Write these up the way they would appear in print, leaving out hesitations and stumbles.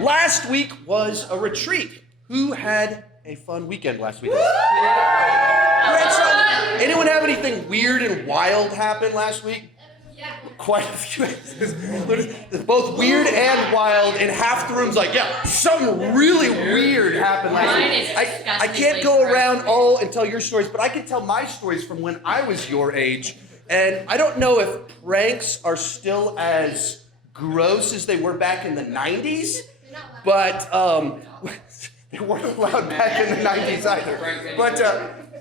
last week was a retreat. Who had a fun weekend last weekend? Anyone have anything weird and wild happen last week? Yeah. Quite a few. Both weird and wild, and half the room's like, yeah, something really weird happened last week. I can't go around all and tell your stories, but I can tell my stories from when I was your age. And I don't know if pranks are still as gross as they were back in the 90s, but they weren't allowed back in the 90s either. But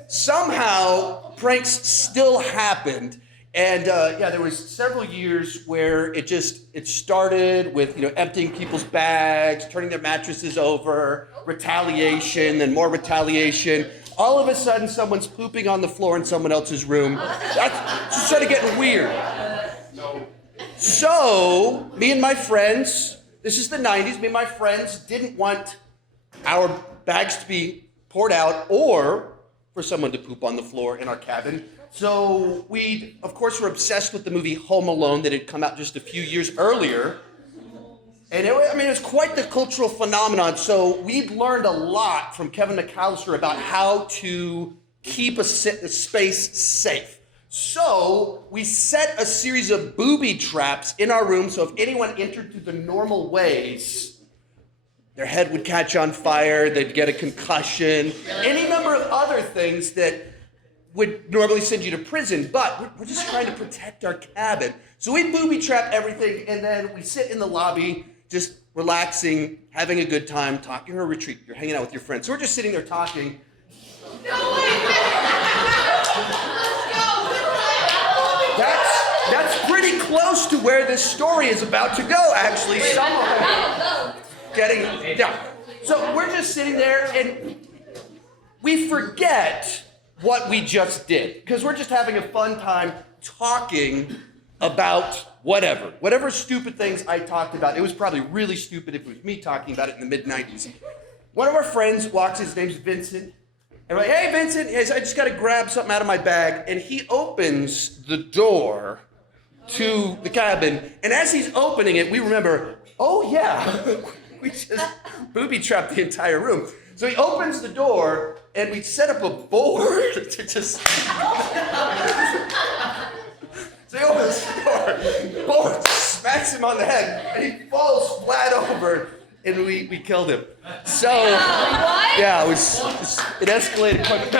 somehow pranks still happened. And there was several years where it started with, emptying people's bags, turning their mattresses over, retaliation, and more retaliation. All of a sudden, someone's pooping on the floor in someone else's room. That's just started getting weird. So, me and my friends, this is the 90s, me and my friends didn't want our bags to be poured out or for someone to poop on the floor in our cabin. So we, of course, were obsessed with the movie Home Alone that had come out just a few years earlier. And it was quite the cultural phenomenon. So we'd learned a lot from Kevin McAllister about how to keep a space safe. So we set a series of booby traps in our room. So if anyone entered through the normal ways, their head would catch on fire, they'd get a concussion, any number of other things that would normally send you to prison, but we're just trying to protect our cabin. So we booby trap everything, and then we sit in the lobby, just relaxing, having a good time, talking. You're a retreat, you're hanging out with your friends. So we're just sitting there talking. No way! That's pretty close to where this story is about to go, actually. So we're just sitting there, and we forget what we just did, because we're just having a fun time talking about whatever stupid things I talked about. It was probably really stupid if it was me talking about it in the mid-90s. One of our friends walks, his name's Vincent, and we're like, hey, Vincent, I just got to grab something out of my bag, and he opens the door to the cabin, and as he's opening it, we remember, oh yeah, we just booby-trapped the entire room. So he opens the door, and we set up a board to just... So he opens the board smacks him on the head, and he falls flat over, and we killed him. So, yeah, it escalated quite a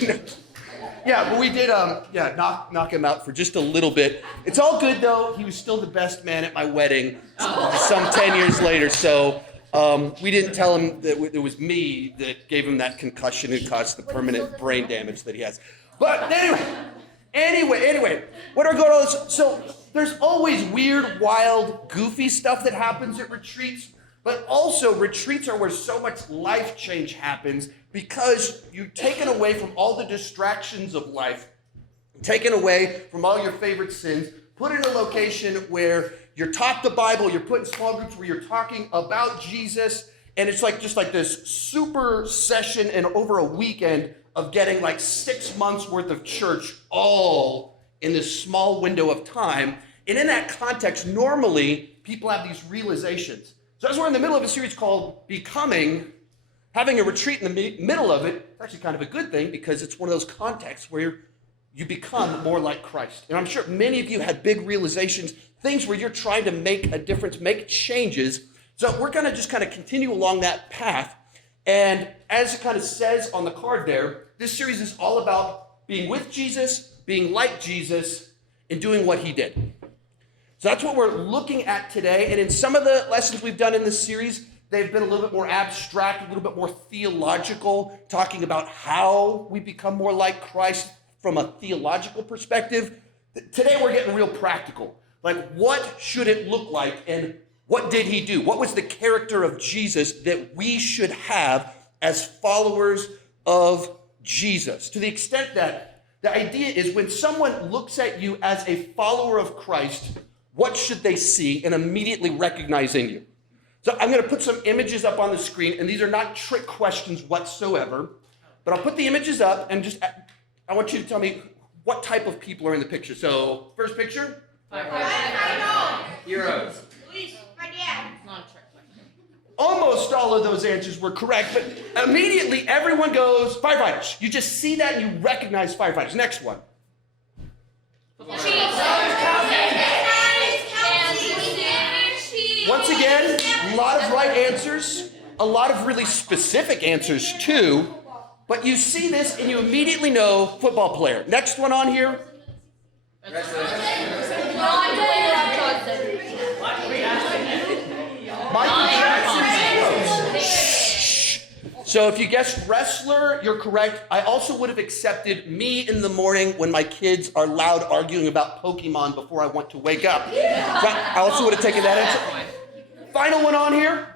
bit. Yeah, but we did, knock him out for just a little bit. It's all good, though. He was still the best man at my wedding some 10 years later, so... we didn't tell him that it was me that gave him that concussion and caused the permanent brain damage that he has. But anyway, what are going on? So there's always weird, wild, goofy stuff that happens at retreats, but also retreats are where so much life change happens because you're taken away from all the distractions of life, taken away from all your favorite sins, put in a location where you're taught the Bible, you're put in small groups where you're talking about Jesus, and it's just like this super session and over a weekend of getting like 6 months worth of church all in this small window of time. And in that context, normally people have these realizations. So as we're in the middle of a series called Becoming, having a retreat in the middle of it, it's actually kind of a good thing because it's one of those contexts where you become more like Christ. And I'm sure many of you had big realizations, things where you're trying to make a difference, make changes. So we're going to just kind of continue along that path. And as it kind of says on the card there, this series is all about being with Jesus, being like Jesus, and doing what he did. So that's what we're looking at today. And in some of the lessons we've done in this series, they've been a little bit more abstract, a little bit more theological, talking about how we become more like Christ from a theological perspective. Today we're getting real practical. Like, what should it look like, and what did he do? What was the character of Jesus that we should have as followers of Jesus? To the extent that the idea is when someone looks at you as a follower of Christ, what should they see and immediately recognize in you? So I'm going to put some images up on the screen, and these are not trick questions whatsoever, but I'll put the images up, and I want you to tell me what type of people are in the picture. So, first picture. Heroes. My dad. Non-church. almost all of those answers were correct, but immediately everyone goes, firefighters. You just see that and you recognize firefighters. Next one. Once again, a lot of right answers, a lot of really specific answers too, but you see this and you immediately know football player. Next one on here. Michael Jackson's. So if you guessed wrestler, you're correct. I also would have accepted me in the morning when my kids are loud arguing about Pokemon before I want to wake up. So I also would have taken that answer. Final one on here.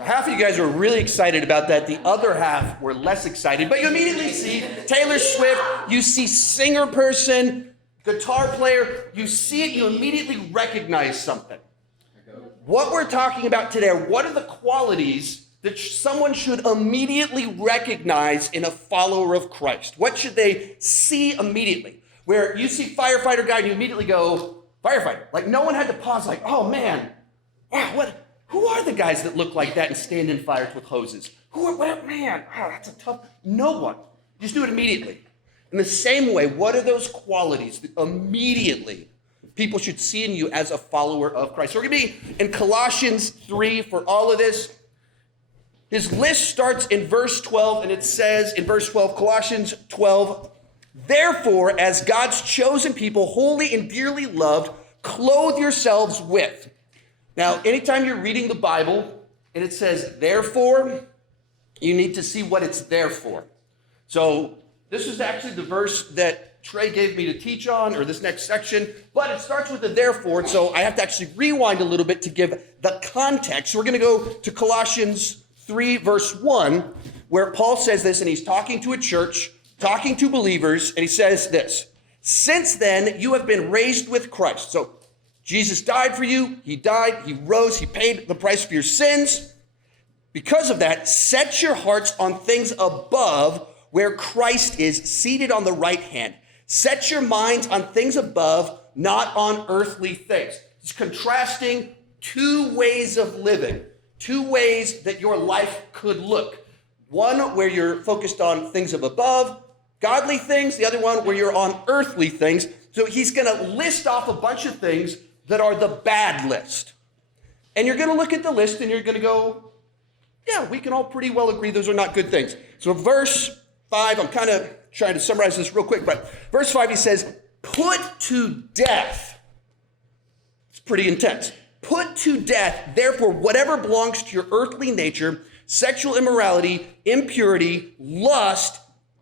Half of you guys were really excited about that. The other half were less excited. But you immediately see Taylor Swift. You see singer person, guitar player. You see it. You immediately recognize something. What we're talking about today are what are the qualities that someone should immediately recognize in a follower of Christ? What should they see immediately? Where you see firefighter guy and you immediately go, firefighter. Like no one had to pause like, oh man, wow, who are the guys that look like that and stand in fires with hoses? Man, that's a tough, no one. Just do it immediately. In the same way, what are those qualities that immediately people should see in you as a follower of Christ? So we're going to be in Colossians 3 for all of this. His list starts in verse 12, and it says in verse 12, Colossians 12, therefore, as God's chosen people, holy and dearly loved, clothe yourselves with. Now, anytime you're reading the Bible and it says, therefore, you need to see what it's there for. So this is actually the verse that Trey gave me to teach on, or this next section, but it starts with the therefore, so I have to actually rewind a little bit to give the context. So we're going to go to Colossians 3, verse 1, where Paul says this, and he's talking to a church, talking to believers, and he says this, since then you have been raised with Christ. So Jesus died for you. He died. He rose. He paid the price for your sins. Because of that, set your hearts on things above where Christ is seated on the right hand. Set your minds on things above, not on earthly things. It's contrasting two ways of living, two ways that your life could look. One where you're focused on things of above, godly things. The other one where you're on earthly things. So he's going to list off a bunch of things that are the bad list. And you're going to look at the list and you're going to go, yeah, we can all pretty well agree those are not good things. So verse 5, I'm kind of trying to summarize this real quick, but verse 5, he says, put to death. It's pretty intense. Put to death, therefore, whatever belongs to your earthly nature, sexual immorality, impurity, lust,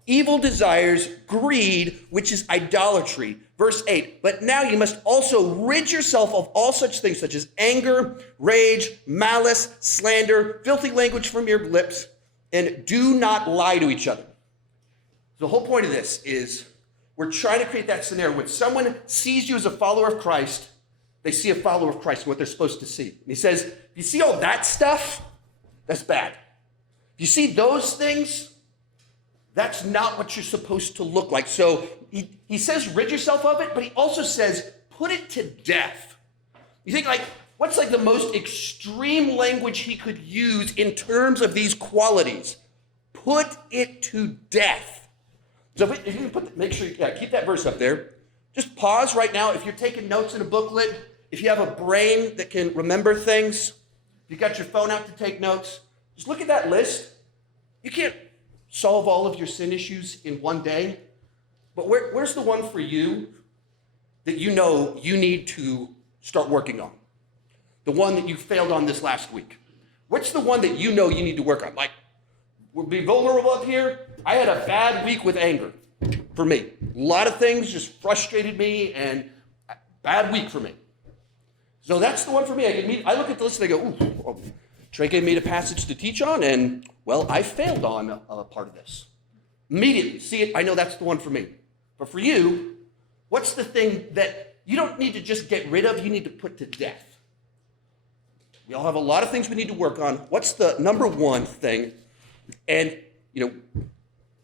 evil desires, greed, which is idolatry. Verse 8, but now you must also rid yourself of all such things such as anger, rage, malice, slander, filthy language from your lips, and do not lie to each other. The whole point of this is we're trying to create that scenario when someone sees you as a follower of Christ, they see a follower of Christ and what they're supposed to see. And he says, if you see all that stuff, that's bad. If you see those things, that's not what you're supposed to look like. So he says, rid yourself of it, but he also says, put it to death. You think what's the most extreme language he could use in terms of these qualities? Put it to death. So if you can make sure, keep that verse up there. Just pause right now. If you're taking notes in a booklet, if you have a brain that can remember things, if you got your phone out to take notes, just look at that list. You can't solve all of your sin issues in one day, but where's the one for you that you know you need to start working on? The one that you failed on this last week. What's the one that you know you need to work on? We'll be vulnerable up here. I had a bad week with anger for me. A lot of things just frustrated me and bad week for me. So that's the one for me. I look at the list and I go, ooh, Trey gave me the passage to teach on, and well, I failed on a part of this. Immediately, see it, I know that's the one for me. But for you, what's the thing that you don't need to just get rid of, you need to put to death? We all have a lot of things we need to work on. What's the number one thing? And,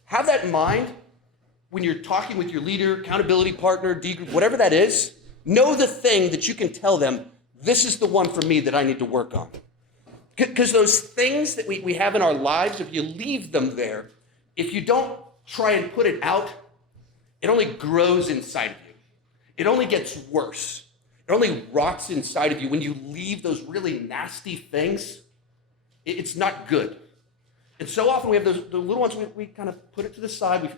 have that in mind. when you're talking with your leader, accountability partner, D group, whatever that is, know the thing that you can tell them, this is the one for me that I need to work on. Because those things that we have in our lives, if you leave them there, if you don't try and put it out, it only grows inside of you. It only gets worse. It only rots inside of you. When you leave those really nasty things, it's not good. And so often we have the little ones, we kind of put it to the side. We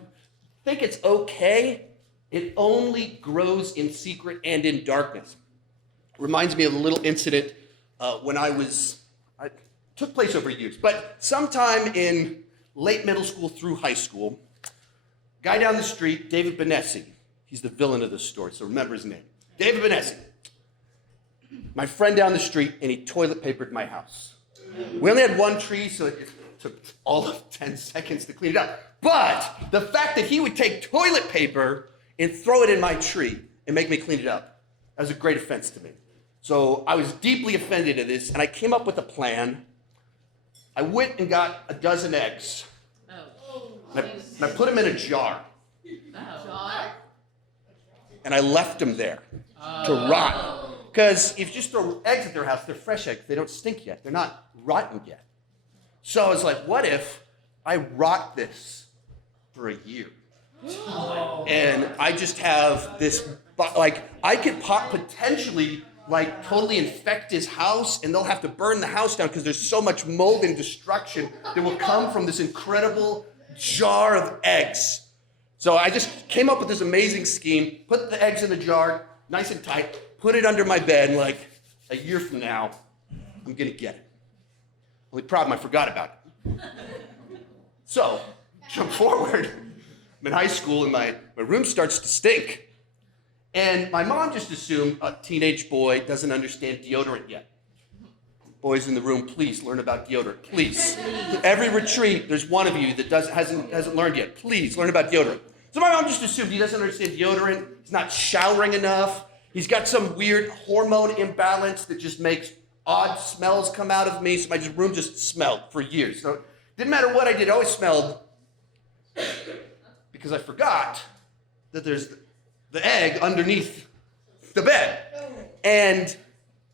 think it's okay. It only grows in secret and in darkness. It reminds me of a little incident when it took place over years, but sometime in late middle school through high school, guy down the street, David Benessi, he's the villain of this story, so remember his name. David Benessi, my friend down the street, and he toilet papered my house. We only had one tree, so it took all of 10 seconds to clean it up. But the fact that he would take toilet paper and throw it in my tree and make me clean it up, that was a great offense to me. So I was deeply offended at this, and I came up with a plan. I went and got a dozen eggs. And I put them in a jar. And I left them there to rot. Because if you just throw eggs at their house, they're fresh eggs. They don't stink yet. They're not rotten yet. So I was like, what if I rot this for a year? And I just have this, I could potentially totally infect his house, and they'll have to burn the house down because there's so much mold and destruction that will come from this incredible jar of eggs. So I just came up with this amazing scheme, put the eggs in the jar, nice and tight, put it under my bed, and a year from now, I'm going to get it. Only problem, I forgot about it. So, jump forward. I'm in high school, and my room starts to stink. And my mom just assumed a teenage boy doesn't understand deodorant yet. Boys in the room, please learn about deodorant. Please. Every retreat, there's one of you that hasn't learned yet. Please learn about deodorant. So my mom just assumed he doesn't understand deodorant. He's not showering enough. He's got some weird hormone imbalance that just makes odd smells come out of me. So my room just smelled for years. So it didn't matter what I did, it always smelled, because I forgot that there's the egg underneath the bed. And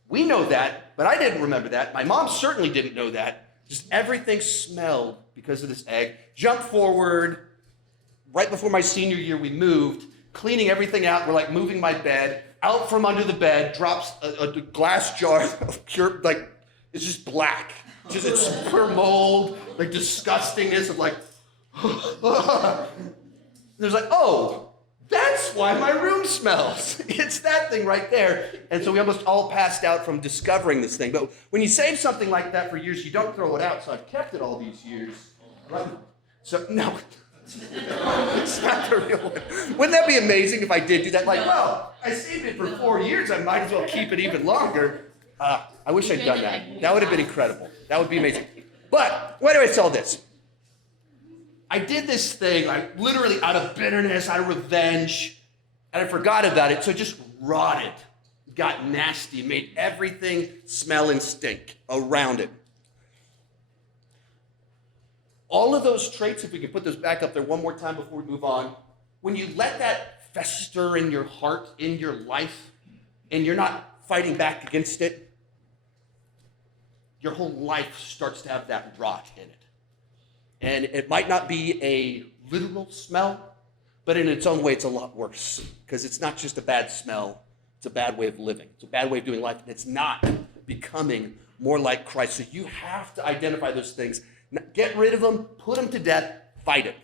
we know that, but I didn't remember that. My mom certainly didn't know that. Just everything smelled because of this egg. Jump forward. Right before my senior year, we moved, cleaning everything out. We're moving my bed. Out from under the bed drops a glass jar of pure, it's just black. It's pure mold, disgustingness of there's oh, that's why my room smells. It's that thing right there. And so we almost all passed out from discovering this thing. But when you save something like that for years, you don't throw it out. So I've kept it all these years. So, no, it's not the real one. Wouldn't that be amazing if I did do that? I saved it for 4 years. I might as well keep it even longer. I wish I'd done that. That would have been incredible. That would be amazing. But why do I tell this? I did this thing, literally out of bitterness, out of revenge, and I forgot about it, so it just rotted, got nasty, made everything smell and stink around it. All of those traits, if we can put those back up there one more time before we move on, when you let that fester in your heart, in your life, and you're not fighting back against it, your whole life starts to have that rot in it. And it might not be a literal smell, but in its own way, it's a lot worse. Because it's not just a bad smell, it's a bad way of living. It's a bad way of doing life, and it's not becoming more like Christ. So you have to identify those things. Get rid of them, put them to death, fight it.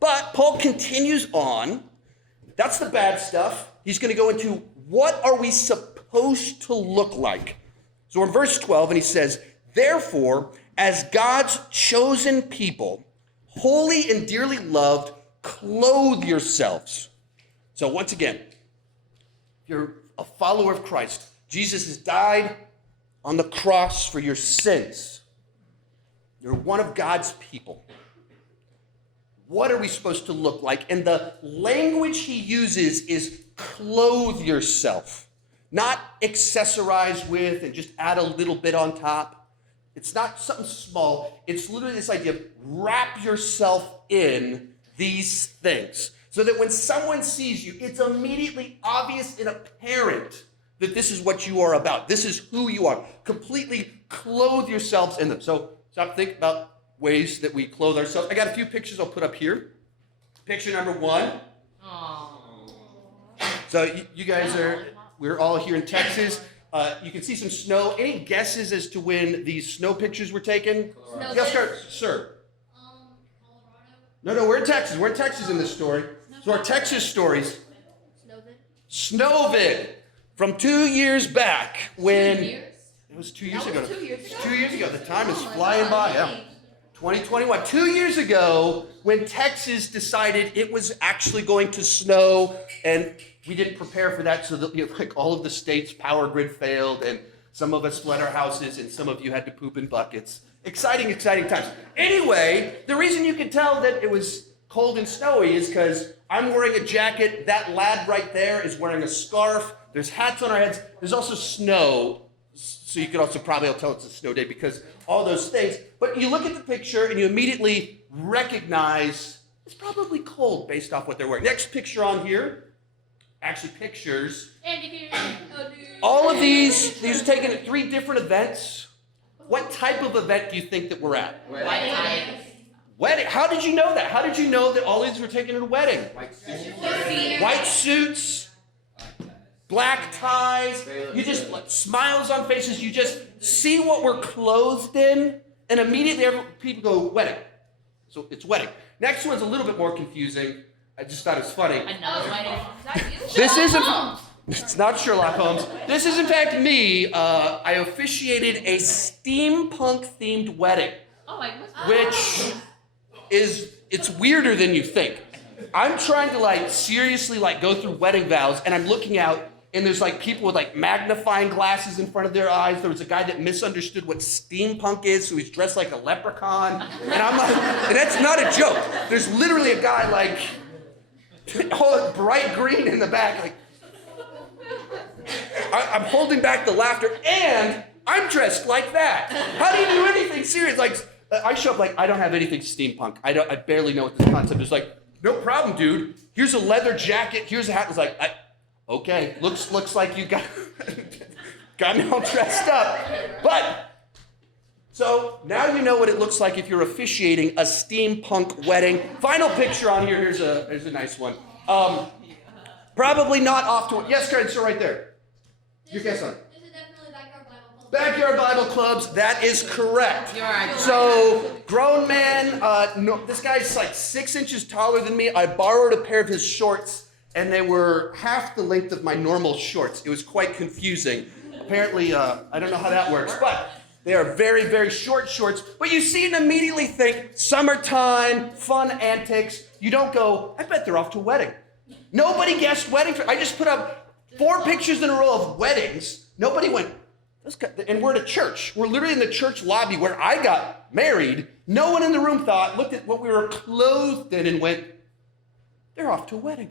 But Paul continues on. That's the bad stuff. He's going to go into what are we supposed to look like. So in verse 12, and he says, therefore, as God's chosen people, holy and dearly loved, clothe yourselves. So once again, if you're a follower of Christ, Jesus has died on the cross for your sins. You're one of God's people. What are we supposed to look like? And the language he uses is clothe yourself, not accessorize with and just add a little bit on top. It's not something small. It's literally this idea of wrap yourself in these things. So that when someone sees you, it's immediately obvious and apparent that this is what you are about. This is who you are. Completely clothe yourselves in them. So stop, think about ways that we clothe ourselves. I got a few pictures I'll put up here. Picture number 1. Aww. So you guys we're all here in Texas. You can see some snow. Any guesses as to when these snow pictures were taken? Yes, sir. No, we're in Texas. We're in Texas in this story. So our Texas stories. Snowvid. From 2 years back when... 2 years? It was 2 years ago. 2 years ago. 2 years ago. The time is flying by. Yeah. 2021. 2 years ago when Texas decided it was actually going to snow, and we didn't prepare for that, so that like all of the state's power grid failed, and some of us fled our houses, and some of you had to poop in buckets. Exciting times. Anyway, the reason you can tell that it was cold and snowy is because I'm wearing a jacket. That lad right there is wearing a scarf. There's hats on our heads. There's also snow, so you could also probably tell it's a snow day because all those things. But you look at the picture and you immediately recognize it's probably cold based off what they're wearing. Next picture on here, actually pictures. All of these are taken at 3 different events. What type of event do you think that we're at? Wedding. How did you know that? How did you know that all these were taken at a wedding? White suits. Black ties, you just smiles on faces, you just see what we're clothed in, and immediately people go, wedding. So it's wedding. Next one's a little bit more confusing. I just thought it was funny. Another wedding. This isn't, it's not Sherlock Holmes. This is in fact me. I officiated a steampunk themed wedding, which is, it's weirder than you think. I'm trying to seriously go through wedding vows, and I'm looking out, and there's people with magnifying glasses in front of their eyes. There was a guy that misunderstood what steampunk is, so he's dressed like a leprechaun. And I'm like, and that's not a joke. There's literally a guy all bright green in the back. I'm holding back the laughter, and I'm dressed like that. How do you do anything serious? I show up I don't have anything steampunk. I barely know what this concept is. No problem, dude. Here's a leather jacket. Here's a hat. It's okay, looks like you got me all dressed up. But, so now you know what it looks like if you're officiating a steampunk wedding. Final picture on here. Here's a nice one. Probably not off to, yes, Karen, so right there. Your guess on it. This is definitely Backyard Bible Club. Backyard Bible Clubs, that is correct. You're right. So, grown man, this guy's 6 inches taller than me. I borrowed a pair of his shorts, and they were half the length of my normal shorts. It was quite confusing. Apparently, I don't know how that works, but they are very, very short shorts. But you see and immediately think, summertime, fun antics. You don't go, I bet they're off to a wedding. Nobody guessed wedding. I just put up 4 pictures in a row of weddings. Nobody went, and we're at a church. We're literally in the church lobby where I got married. No one in the room looked at what we were clothed in and went, they're off to a wedding.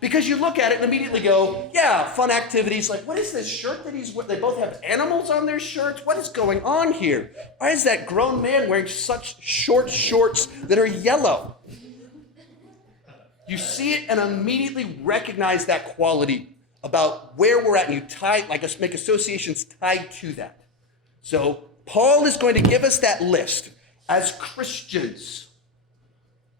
Because you look at it and immediately go, yeah, fun activities. What is this shirt that he's wearing? They both have animals on their shirts. What is going on here? Why is that grown man wearing such short shorts that are yellow? You see it and immediately recognize that quality about where we're at, and you make associations tied to that. So Paul is going to give us that list as Christians.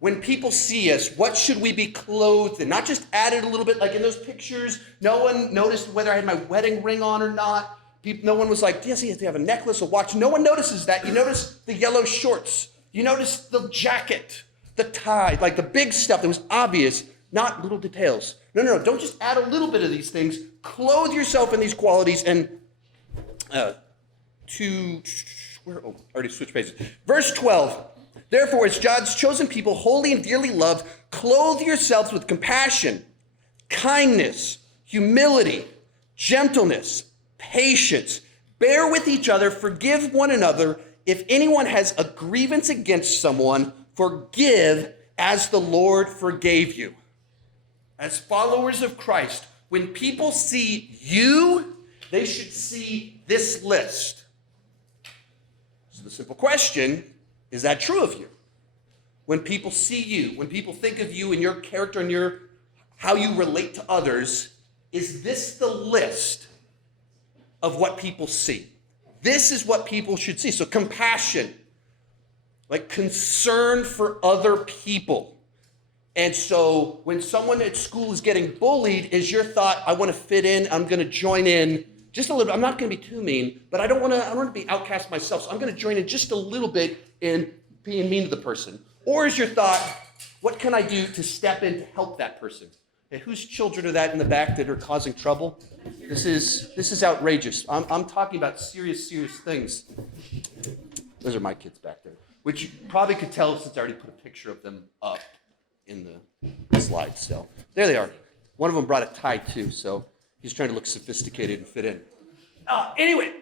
When people see us, what should we be clothed in? Not just added a little bit, in those pictures, no one noticed whether I had my wedding ring on or not. No one was like, does he have a necklace, a watch? No one notices that. You notice the yellow shorts. You notice the jacket, the tie, the big stuff that was obvious, not little details. No, don't just add a little bit of these things. Clothe yourself in these qualities and already switched pages. Verse 12. Therefore, as God's chosen people, holy and dearly loved, clothe yourselves with compassion, kindness, humility, gentleness, patience. Bear with each other, forgive one another. If anyone has a grievance against someone, forgive as the Lord forgave you. As followers of Christ, when people see you, they should see this list. So the simple question, is that true of you? when people see you, when people think of you and your character and how you relate to others, is this the list of what people see? This is what people should see. So compassion, like concern for other people. And so when someone at school is getting bullied, is your thought, I want to fit in, I'm going to join in just a little bit. I'm not going to be too mean, but I don't want to be outcast myself. So I'm going to join in just a little bit in being mean to the person. Or is your thought, what can I do to step in to help that person? Okay, whose children are that in the back that are causing trouble? This is outrageous. I'm talking about serious things. Those are my kids back there, which you probably could tell since I already put a picture of them up in the slide. So there they are. One of them brought a tie too, so he's trying to look sophisticated and fit in. Anyway,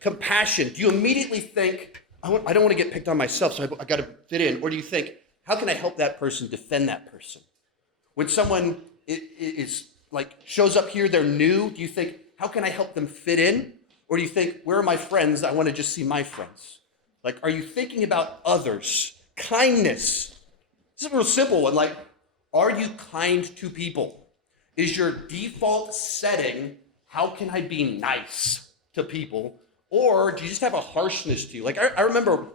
compassion. Do you immediately think, I don't want to get picked on myself, so I got to fit in? Or do you think, how can I help that person defend that person? When someone is like shows up here, they're new, do you think, how can I help them fit in? Or do you think, where are my friends? I want to just see my friends. Like, are you thinking about others? Kindness. This is a real simple one. Like, are you kind to people? Is your default setting, how can I be nice to people? Or do you just have a harshness to you? Like, I remember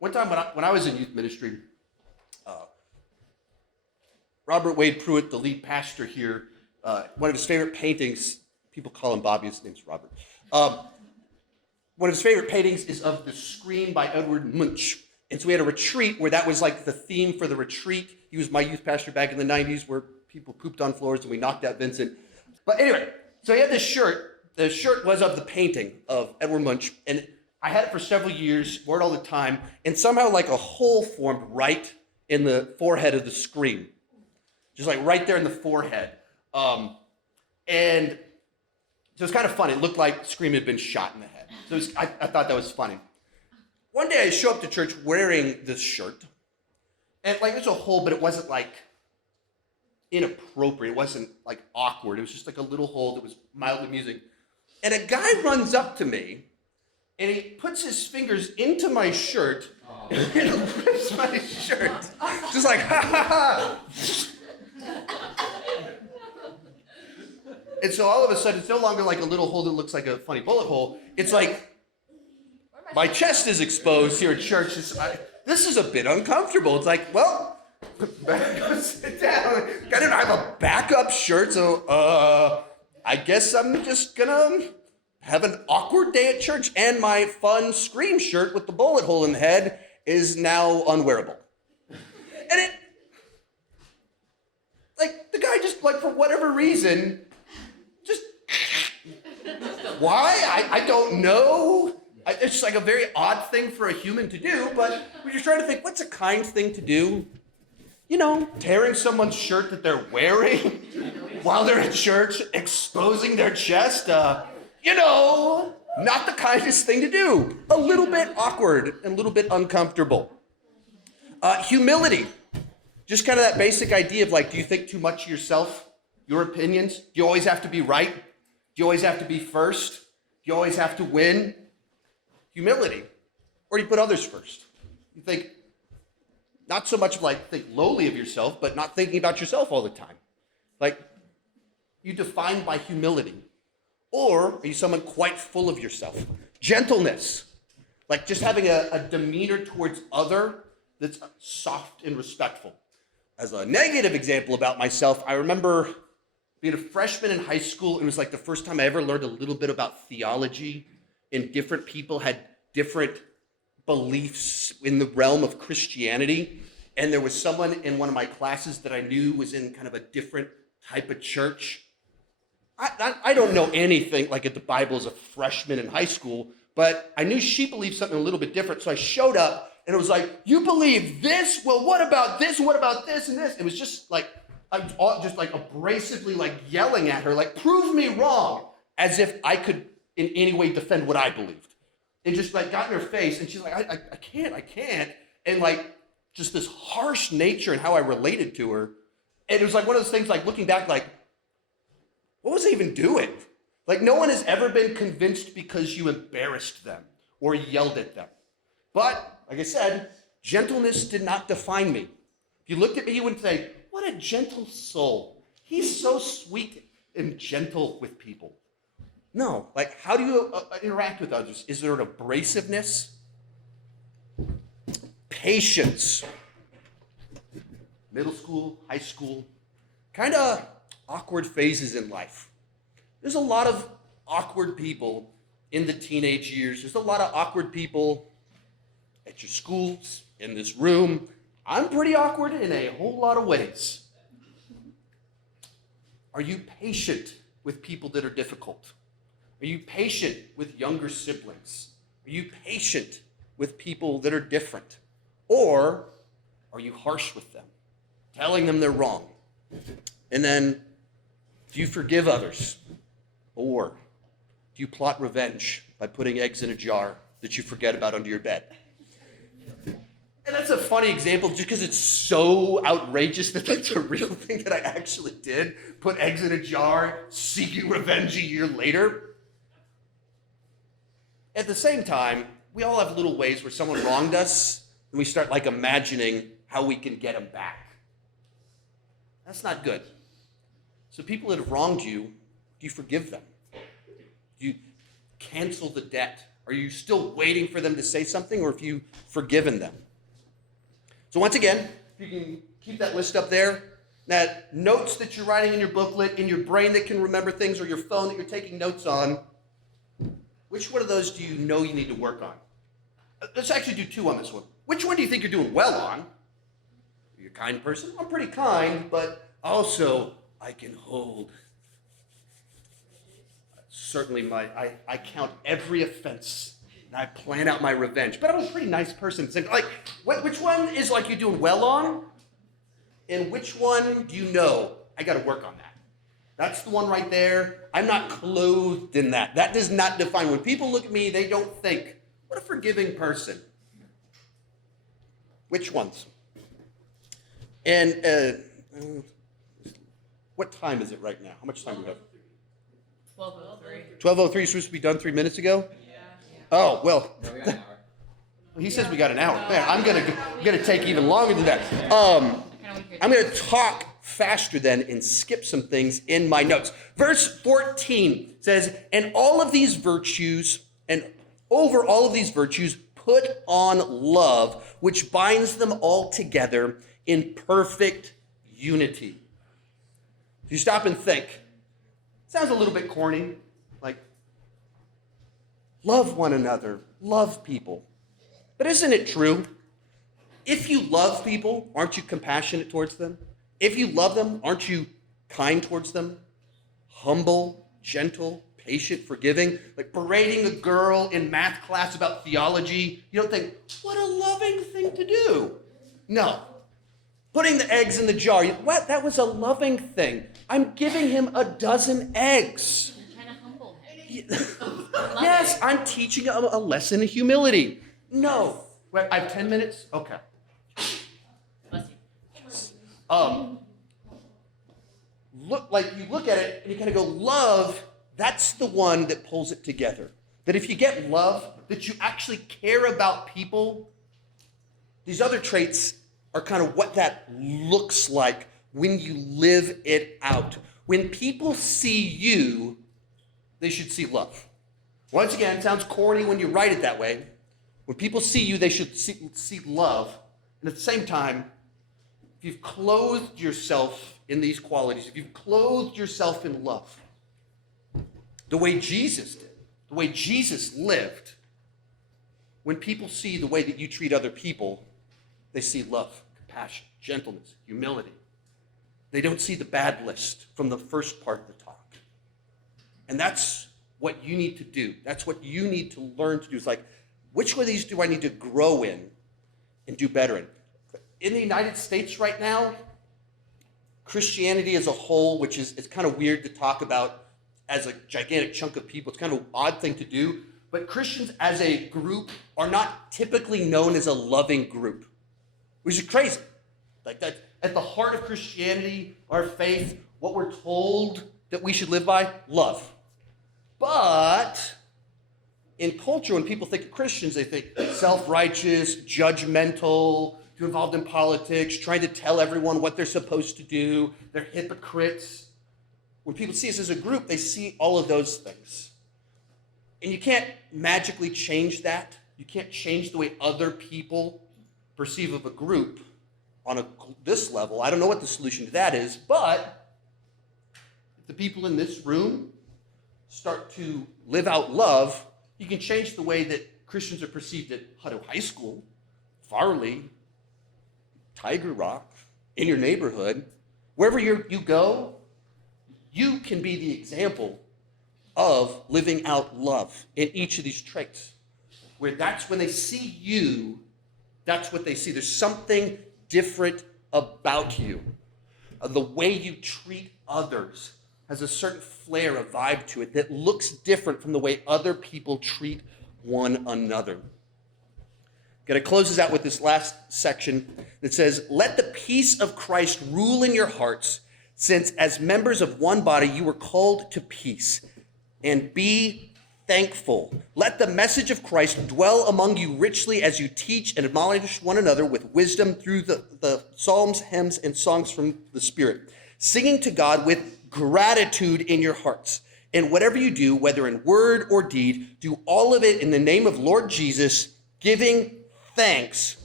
one time when I was in youth ministry, Robert Wade Pruitt, the lead pastor here, one of his favorite paintings, people call him Bobby, his name's Robert. One of his favorite paintings is of The Scream by Edward Munch. And so we had a retreat where that was like the theme for the retreat. He was my youth pastor back in the 90s where people pooped on floors and we knocked out Vincent. But anyway, so he had this shirt. The shirt was of the painting of Edward Munch. And I had it for several years, wore it all the time. And somehow like a hole formed right in the forehead of the Scream. Just like right there in the forehead. And so it's kind of funny. It looked like Scream had been shot in the head. So I thought that was funny. One day I show up to church wearing this shirt. And like there's a hole, but it wasn't like inappropriate. It wasn't like awkward. It was just like a little hole that was mildly amusing. And a guy runs up to me and he puts his fingers into my shirt and rips my shirt. Just like, ha ha ha. And so all of a sudden, it's no longer like a little hole that looks like a funny bullet hole. It's like my chest is exposed here at church. This is a bit uncomfortable. It's like, well, go sit down. I don't have a backup shirt, so I guess I'm just gonna have an awkward day at church. And my fun Scream shirt with the bullet hole in the head is now unwearable. And it, like, the guy just, like, for whatever reason, just, why? I don't know. It's just like a very odd thing for a human to do, but we're just trying to think, what's a kind thing to do? You know, tearing someone's shirt that they're wearing while they're at church, exposing their chest, you know, not the kindest thing to do. A little bit awkward and a little bit uncomfortable. Humility. Just kind of that basic idea of like, do you think too much of yourself, your opinions? Do you always have to be right? Do you always have to be first? Do you always have to win? Humility. Or you put others first. You think, not so much like think lowly of yourself, but not thinking about yourself all the time. Like, you define by humility. Or are you someone quite full of yourself? Gentleness. Like just having a demeanor towards other that's soft and respectful. As a negative example about myself, I remember being a freshman in high school. It was like the first time I ever learned a little bit about theology, and different people had different beliefs in the realm of Christianity. And there was someone in one of my classes that I knew was in kind of a different type of church. I don't know anything like at the Bible as a freshman in high school, but I knew she believed something a little bit different. So I showed up and it was like, you believe this? Well, what about this? What about this and this? It was just like, I was just like abrasively like yelling at her, like, prove me wrong, as if I could in any way defend what I believed. And just like got in her face and she's like, I can't. And like just this harsh nature and how I related to her. And it was like one of those things like looking back like, what was I even doing? Like no one has ever been convinced because you embarrassed them or yelled at them. But like I said, Gentleness did not define me. If you looked at me, you wouldn't say, what a gentle soul. He's so sweet and gentle with people. No, like how do you interact with others? Is there an abrasiveness? Patience. Middle school, high school, kind of awkward phases in life. There's a lot of awkward people in the teenage years. There's a lot of awkward people at your schools, in this room. I'm pretty awkward in a whole lot of ways. Are you patient with people that are difficult? Are you patient with younger siblings? Are you patient with people that are different? Or are you harsh with them, telling them they're wrong? And then, do you forgive others? Or do you plot revenge by putting eggs in a jar that you forget about under your bed? And that's a funny example just because it's so outrageous that that's a real thing that I actually did. Put eggs in a jar, seeking revenge a year later. At the same time, we all have little ways where someone wronged us and we start like imagining how we can get them back. That's not good. So people that have wronged you, do you forgive them? Do you cancel the debt? Are you still waiting for them to say something, or have you forgiven them? So once again, you can keep that list up there. That notes that you're writing in your booklet, in your brain that can remember things, or your phone that you're taking notes on, which one of those do you know you need to work on? Let's actually do two on this one. Which one do you think you're doing well on? You're a kind person? I'm pretty kind, but also I can hold. Certainly I count every offense. I plan out my revenge. But I'm a pretty nice person. So, like, which one is like you're doing well on? And which one do you know I got to work on that? That's the one right there. I'm not clothed in that. That does not define. When people look at me, they don't think, what a forgiving person. Which ones? And what time is it right now? How much time do we have? 12:03. 12:03. You're supposed to be done 3 minutes ago? Oh, well, No, we got an hour. he says we got an hour. Man, I'm gonna take even longer than that. I'm gonna talk faster then and skip some things in my notes. Verse 14 says, and all of these virtues, and over all of these virtues, put on love, which binds them all together in perfect unity. If you stop and think, it sounds a little bit corny, like, love one another, love people. But isn't it true? If you love people, aren't you compassionate towards them? If you love them, aren't you kind towards them? Humble, gentle, patient, forgiving? Like berating a girl in math class about theology, you don't think, what a loving thing to do. No. Putting the eggs in the jar, what? That was a loving thing. I'm giving him a dozen eggs. Kind of humble. Yes, I'm teaching him a lesson in humility. No. Wait, I have 10 minutes? Okay. Bless you. You look at it and you kind of go, love, that's the one that pulls it together. That if you get love, that you actually care about people, these other traits are kind of what that looks like when you live it out. When people see you, they should see love. Once again, it sounds corny when you write it that way. When people see you, they should see love. And at the same time, if you've clothed yourself in these qualities, if you've clothed yourself in love, the way Jesus did, the way Jesus lived, when people see the way that you treat other people, they see love, compassion, gentleness, humility. They don't see the bad list from the first part of the talk. And that's what you need to do. That's what you need to learn to do. It's like, which one of these do I need to grow in and do better in? In the United States right now, Christianity as a whole, which is it's kind of weird to talk about as a gigantic chunk of people. It's kind of an odd thing to do. But Christians as a group are not typically known as a loving group, which is crazy. Like that, at the heart of Christianity, our faith, what we're told that we should live by, love. But in culture, when people think of Christians, they think self-righteous, judgmental, too involved in politics, trying to tell everyone what they're supposed to do. They're hypocrites. When people see us as a group, they see all of those things. And you can't magically change that. You can't change the way other people perceive of a group on this level. I don't know what the solution to that is, but if the people in this room start to live out love, you can change the way that Christians are perceived at Hutto High School, Farley, Tiger Rock, in your neighborhood. Wherever you go, you can be the example of living out love in each of these traits. Where that's when they see you, that's what they see. There's something different about you. The way you treat others has a certain flair, a vibe to it that looks different from the way other people treat one another. Going to close this out with this last section that says, let the peace of Christ rule in your hearts, since as members of one body you were called to peace, and be thankful. Let the message of Christ dwell among you richly as you teach and admonish one another with wisdom through the psalms, hymns, and songs from the Spirit, singing to God with gratitude in your hearts. And whatever you do, whether in word or deed, do all of it in the name of Lord Jesus, giving thanks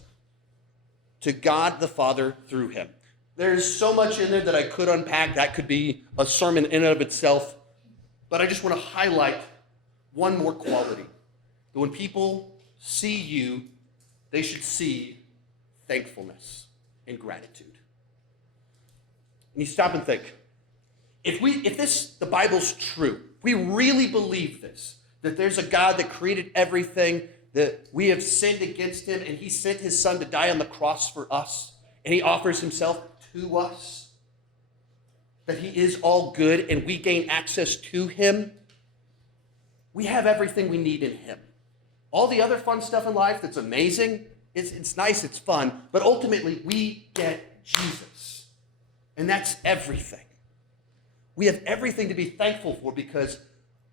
to God the Father through him. There's so much in there that I could unpack. That could be a sermon in and of itself. But I just want to highlight one more quality. That when people see you, they should see thankfulness and gratitude. And you stop and think, if the Bible's true, we really believe this, that there's a God that created everything, that we have sinned against him, and he sent his son to die on the cross for us, and he offers himself to us, that he is all good, and we gain access to him, we have everything we need in him. All the other fun stuff in life that's amazing, it's nice, it's fun, but ultimately we get Jesus, and that's everything. We have everything to be thankful for, because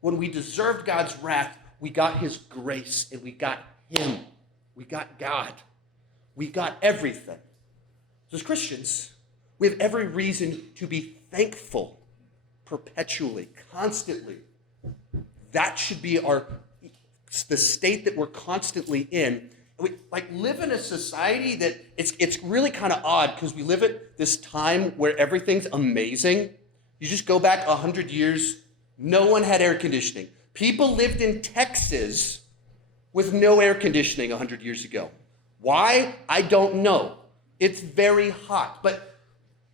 when we deserved God's wrath, we got his grace, and we got him. We got God. We got everything. So as Christians, we have every reason to be thankful perpetually, constantly. That should be the state that we're constantly in. We live in a society that it's really kind of odd, because we live at this time where everything's amazing. You just go back 100 years, no one had air conditioning. People lived in Texas with no air conditioning 100 years ago. Why? I don't know. It's very hot. But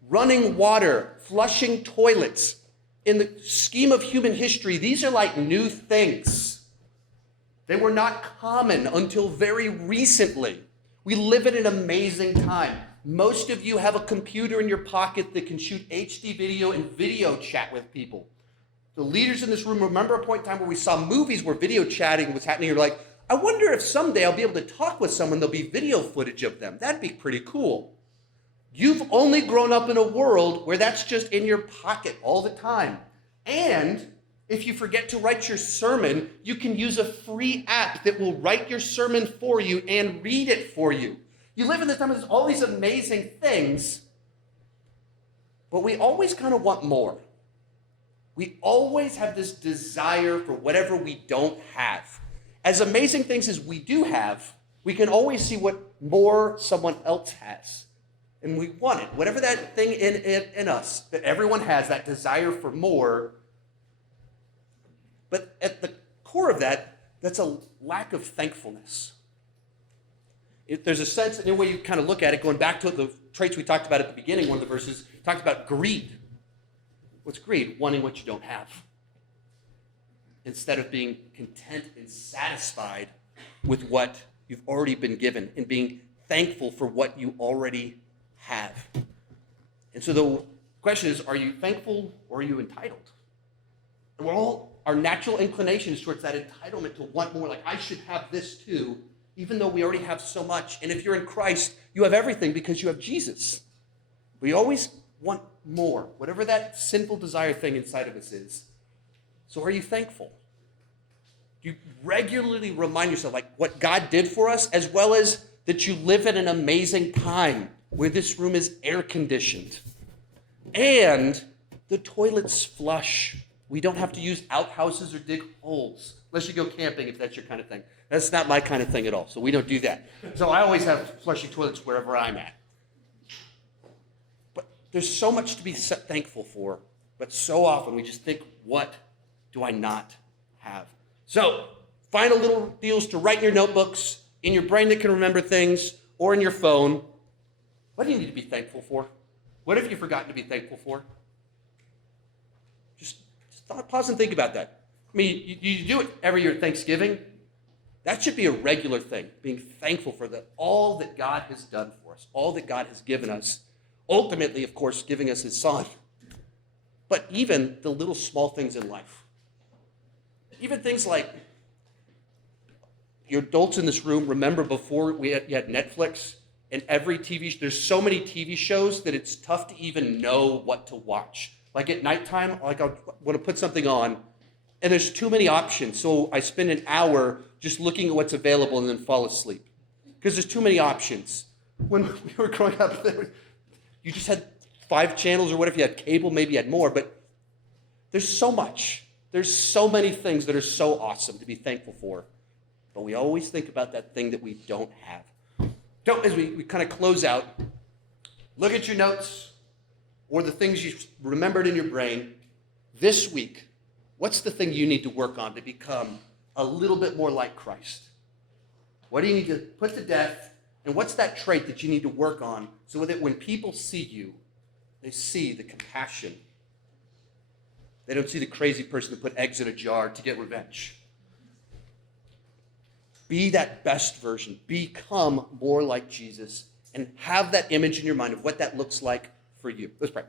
running water, flushing toilets, in the scheme of human history, these are like new things. They were not common until very recently. We live in an amazing time. Most of you have a computer in your pocket that can shoot HD video and video chat with people. The leaders in this room remember a point in time where we saw movies where video chatting was happening. You're like, I wonder if someday I'll be able to talk with someone, there'll be video footage of them. That'd be pretty cool. You've only grown up in a world where that's just in your pocket all the time. And if you forget to write your sermon, you can use a free app that will write your sermon for you and read it for you. You live in this time with all these amazing things, but we always kind of want more. We always have this desire for whatever we don't have. As amazing things as we do have, we can always see what more someone else has. And we want it. Whatever that thing in us that everyone has, that desire for more. But at the core of that, that's a lack of thankfulness. There's a sense, in a way you kind of look at it, going back to the traits we talked about at the beginning, one of the verses talks about greed. What's greed? Wanting what you don't have. Instead of being content and satisfied with what you've already been given and being thankful for what you already have. And so the question is, are you thankful or are you entitled? And our natural inclination is towards that entitlement to want more, like I should have this too, even though we already have so much. And if you're in Christ, you have everything because you have Jesus. We always want more, whatever that sinful desire thing inside of us is. So are you thankful? You regularly remind yourself, like, what God did for us, as well as that you live in an amazing time where this room is air-conditioned. And the toilets flush. We don't have to use outhouses or dig holes, unless you go camping, if that's your kind of thing. That's not my kind of thing at all, so we don't do that. So I always have flushing toilets wherever I'm at. But there's so much to be thankful for, but so often we just think, what do I not have? So, final little deals to write in your notebooks, in your brain that can remember things, or in your phone. What do you need to be thankful for? What have you forgotten to be thankful for? Just pause and think about that. I mean, you do it every year at Thanksgiving. That should be a regular thing, being thankful for all that God has done for us, all that God has given us. Ultimately, of course, giving us his son. But even the little small things in life. Even things like, your adults in this room, remember before you had Netflix, and every there's so many TV shows that it's tough to even know what to watch. Like at nighttime, like I want to put something on, and there's too many options. So I spend an hour just looking at what's available and then fall asleep. Because there's too many options. When we were growing up, you just had 5 channels or what if you had cable, maybe you had more, but there's so much. There's so many things that are so awesome to be thankful for. But we always think about that thing that we don't have. So as we kind of close out, look at your notes or the things you remembered in your brain. This week, what's the thing you need to work on to become a little bit more like Christ? What do you need to put to death? And what's that trait that you need to work on so that when people see you, they see the compassion. They don't see the crazy person that put eggs in a jar to get revenge. Be that best version. Become more like Jesus and have that image in your mind of what that looks like for you. Let's pray.